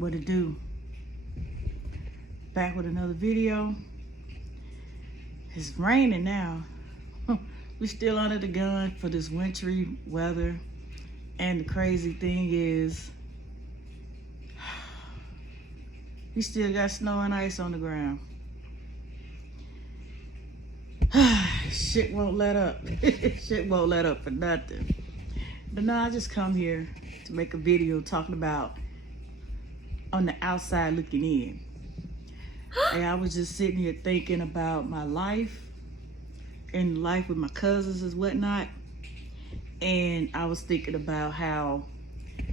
What it do? Back with another video. It's raining now. We still under the gun for this wintry weather. And the crazy thing is, we still got snow and ice on the ground. Shit won't let up. Shit won't let up for nothing. But no, I just come here to make a video talking about on the outside looking in. And I was just sitting here thinking about my life and life with my cousins and whatnot. And I was thinking about how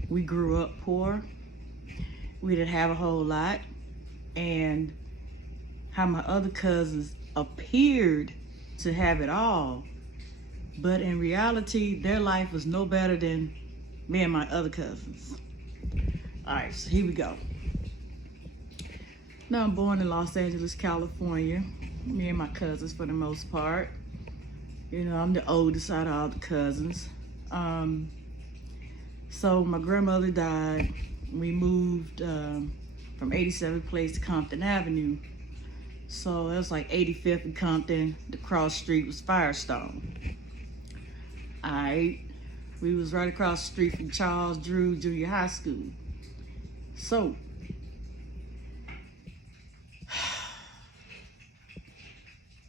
we grew up poor. We didn't have a whole lot. And how my other cousins appeared to have it all. But in reality, their life was no better than me and my other cousins. All right, so here we go. Now I'm born in Los Angeles, California. Me and my cousins for the most part. You know, I'm the oldest out of all the cousins. So my grandmother died. We moved from 87th Place to Compton Avenue. So it was like 85th and Compton. The cross street was Firestone. Alright, we was right across the street from Charles Drew Junior High School. So,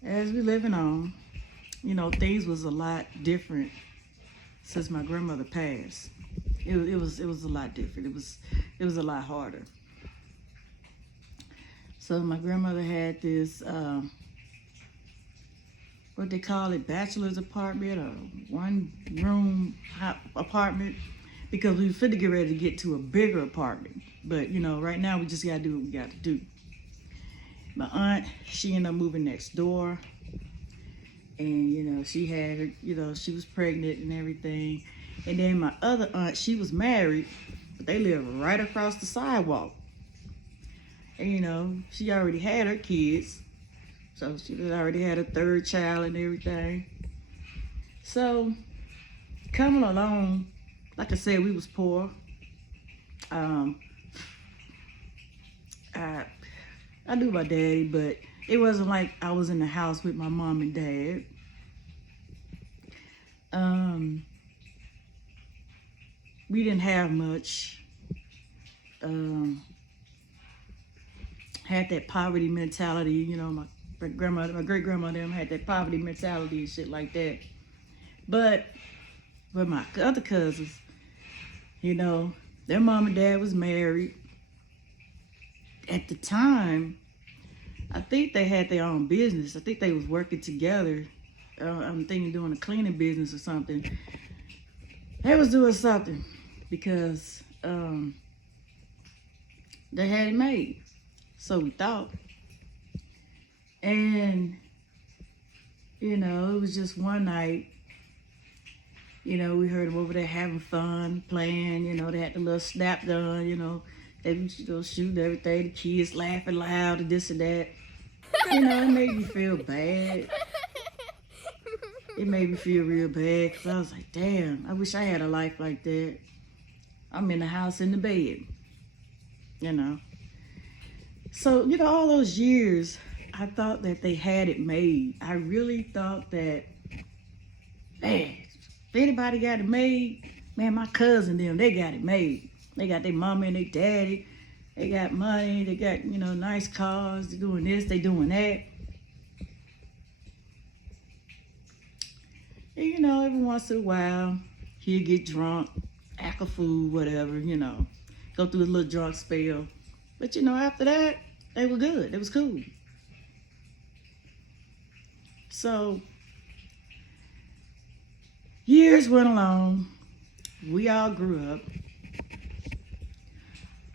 as we living on, you know, things was a lot different since my grandmother passed. It was a lot different. It was a lot harder. So my grandmother had this, what they call it, bachelor's apartment or one room apartment, because we were finna get ready to get to a bigger apartment. But you know, right now we just gotta do what we gotta do. My aunt, she ended up moving next door. And you know, she had her, you know, she was pregnant and everything. And then my other aunt, she was married, but they lived right across the sidewalk. And you know, she already had her kids. So she already had a third child and everything. So coming along, like I said, we was poor. I knew my daddy, but it wasn't like I was in the house with my mom and dad. We didn't have much. Had that poverty mentality, you know, my great grandmother them had that poverty mentality and shit like that. But my other cousins, you know, their mom and dad was married. At the time, I think they had their own business. I think they was working together. I'm thinking doing a cleaning business or something. They was doing something because they had it made. So we thought. And, you know, it was just one night, you know, we heard them over there having fun, playing, you know, they had the little snap gun, you know, they was, you know, shooting everything, the kids laughing loud and this and that. You know, it made me feel bad. It made me feel real bad because I was like, damn, I wish I had a life like that. I'm in the house in the bed, you know. So, you know, all those years, I thought that they had it made. I really thought that, man, if anybody got it made, man, my cousin them, they got it made. They got their mama and their daddy. They got money. They got, you know, nice cars. They're doing this, they doing that. And, you know, every once in a while, he'll get drunk, act a fool, whatever, you know, go through a little drunk spell. But, you know, after that, they were good. It was cool. So, years went along. We all grew up.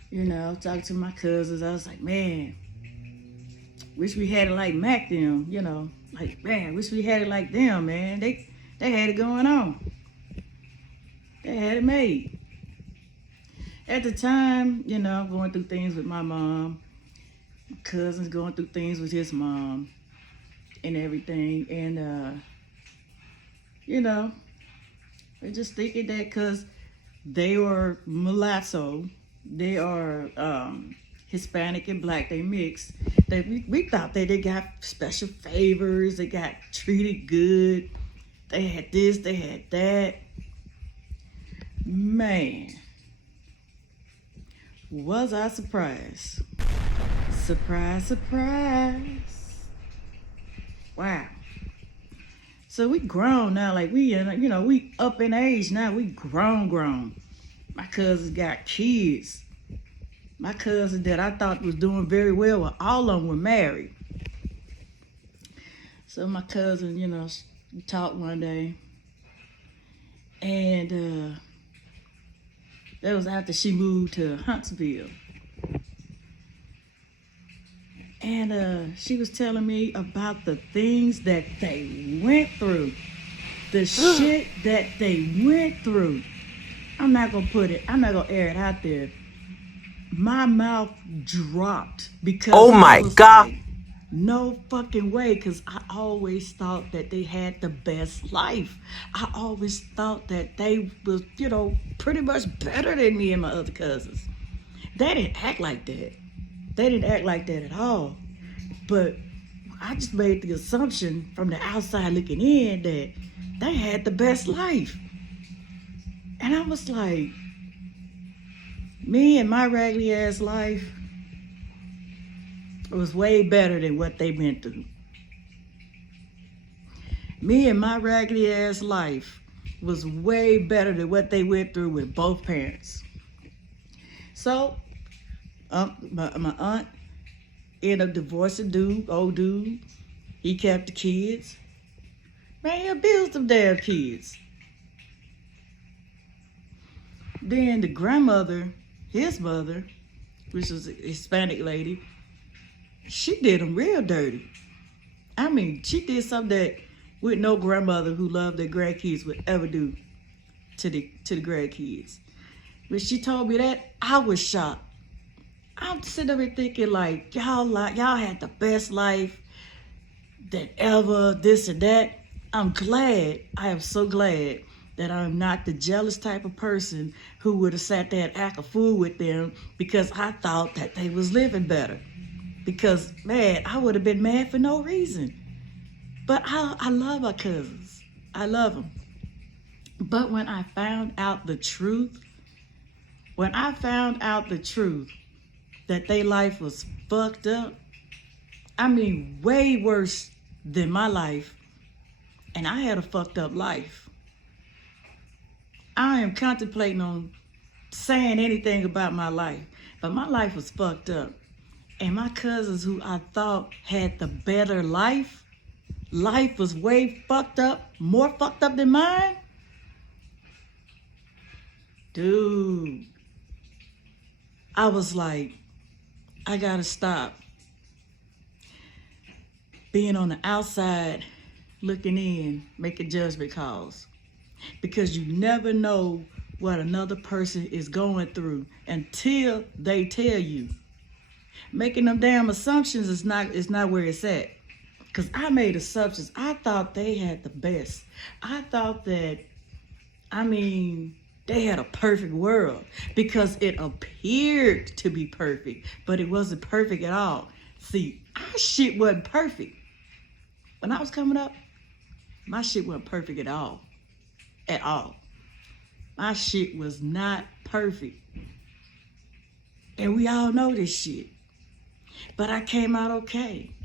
You know, talking to my cousins, I was like, man, wish we had it like Mac them, you know. Like, man, wish we had it like them, man. They had it going on. They had it made. At the time, you know, going through things with my mom, my cousin's going through things with his mom and everything. And, you know, they're just thinking that because they were mulatto, They are Hispanic and black. They mix. We thought that they got special favors. They got treated good. They had this. They had that. Man, was I surprised? Surprise, surprise! Wow. So we grown now. Like we up in age now. We grown. My cousins got kids. My cousin that I thought was doing very well, well, all of them were married. So my cousin, we talked one day, and that was after she moved to Huntsville. And she was telling me about the things that they went through, the shit that they went through. I'm not gonna air it out there. My mouth dropped because oh my God. Like, no fucking way, because I always thought that they had the best life. I always thought that they was, pretty much better than me and my other cousins. They didn't act like that. They didn't act like that at all. But I just made the assumption from the outside looking in that they had the best life. And I was like, me and my raggedy ass life was way better than what they went through. Me and my raggedy ass life was way better than what they went through with both parents. So, my aunt ended up divorcing old dude. He kept the kids. Man, he abused them damn kids. Then the grandmother, his mother, which was a Hispanic lady, she did him real dirty. I mean, she did something that with no grandmother who loved their grandkids would ever do to the grandkids. When she told me that, I was shocked. I'm sitting over here thinking like y'all had the best life that ever, this and that. I am so glad that I'm not the jealous type of person who would have sat there and act a fool with them because I thought that they was living better. Because, man, I would have been mad for no reason. But I love my cousins. I love them. But when I found out the truth, that their life was fucked up, I mean, way worse than my life, and I had a fucked up life. I am contemplating on saying anything about my life, but my life was fucked up. And my cousins who I thought had the better life was way fucked up, more fucked up than mine. Dude, I was like, I gotta stop being on the outside looking in, making judgment calls. Because you never know what another person is going through until they tell you. Making them damn assumptions is not where it's at. Because I made assumptions. I thought they had the best. I thought that, they had a perfect world because it appeared to be perfect, but it wasn't perfect at all. See, our shit wasn't perfect. When I was coming up, my shit wasn't perfect at all. At all. My shit was not perfect. And we all know this shit. But I came out okay.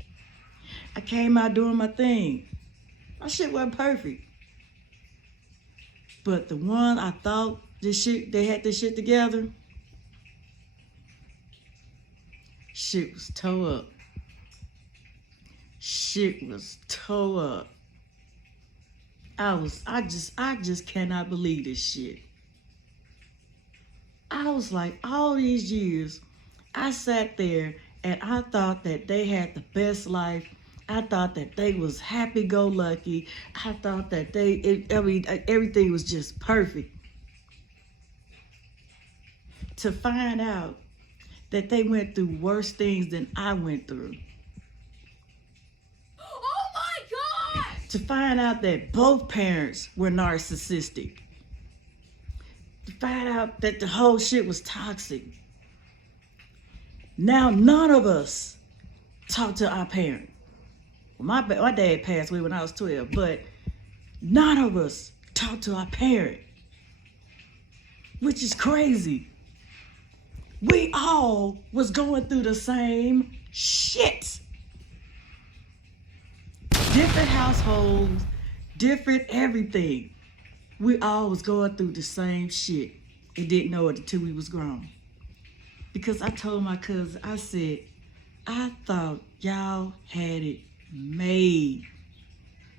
I came out doing my thing. My shit wasn't perfect. But the one I thought they had this shit together, shit was toe up. Shit was toe up. I just cannot believe this shit. I was like, all these years, I sat there and I thought that they had the best life. I thought that they was happy-go-lucky. I thought that everything was just perfect. To find out that they went through worse things than I went through. Oh my God! To find out that both parents were narcissistic. To find out that the whole shit was toxic. Now none of us talk to our parent. Well, my dad passed away when I was 12, but none of us talk to our parent, which is crazy. We all was going through the same shit. Different households, different everything. We all was going through the same shit and didn't know it until we was grown. Because I told my cousin, I said, I thought y'all had it made.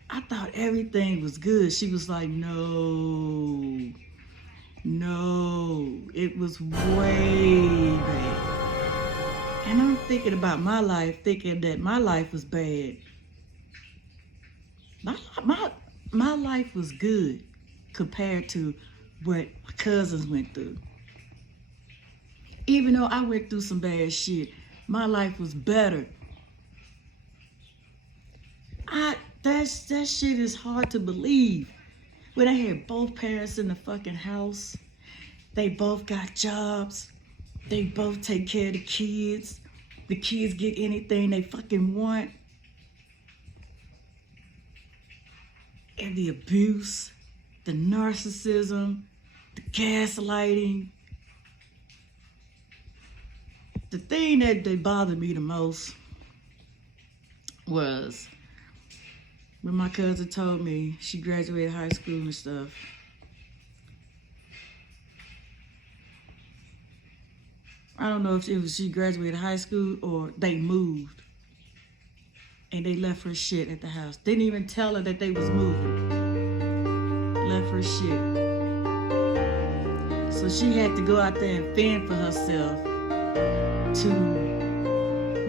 I thought everything was good. She was like, no, it was way bad. And I'm thinking about my life, thinking that my life was bad. My life was good compared to what my cousins went through. Even though I went through some bad shit, my life was better. That shit is hard to believe. When I had both parents in the fucking house, they both got jobs, they both take care of the kids get anything they fucking want. And the abuse, the narcissism, the gaslighting. The thing that bothered me the most was when my cousin told me she graduated high school and stuff. I don't know if it was she graduated high school or they moved and they left her shit at the house. Didn't even tell her that they was moving. Left her shit. So she had to go out there and fend for herself to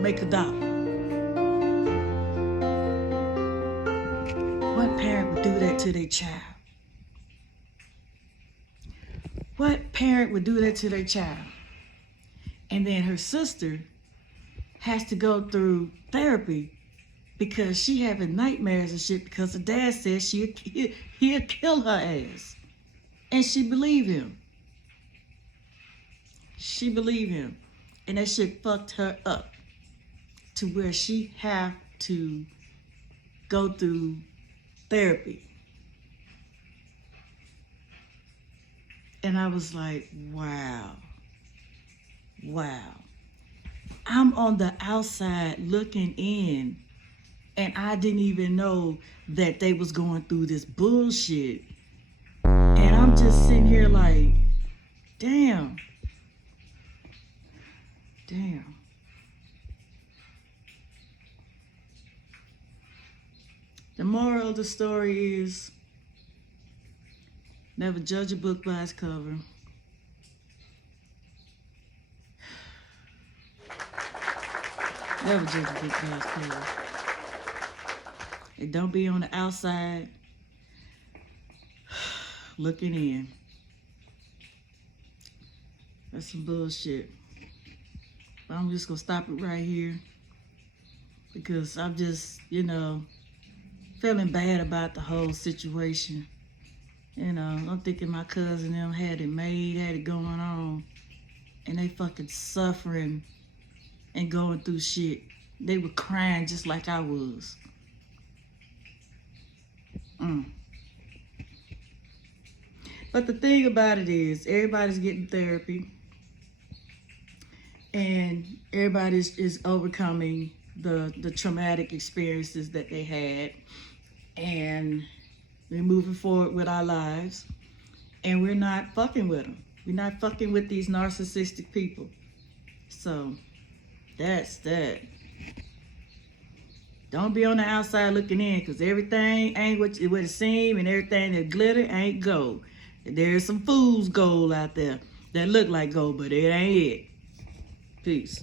make a dollar. What parent would do that to their child? What parent would do that to their child? And then her sister has to go through therapy because she having nightmares and shit because her dad said he'll kill her ass. And she believed him. She believed him. And that shit fucked her up to where she have to go through therapy. And I was like, wow. I'm on the outside looking in, and I didn't even know that they was going through this bullshit. And I'm just sitting here like, damn. The moral of the story is never judge a book by its cover. Never judge a book by its cover. And don't be on the outside looking in. That's some bullshit. But I'm just gonna stop it right here because I'm just, feeling bad about the whole situation. I'm thinking my cousin them had it made, had it going on, and they fucking suffering and going through shit. They were crying just like I was. But the thing about it is, everybody's getting therapy, and everybody is overcoming the traumatic experiences that they had, and we're moving forward with our lives, and we're not fucking with them. We're not fucking with these narcissistic people. So that's that. Don't be on the outside looking in, because everything ain't what it seems, and everything that glitter ain't gold. There's some fool's gold out there that look like gold, but it ain't it. Peace.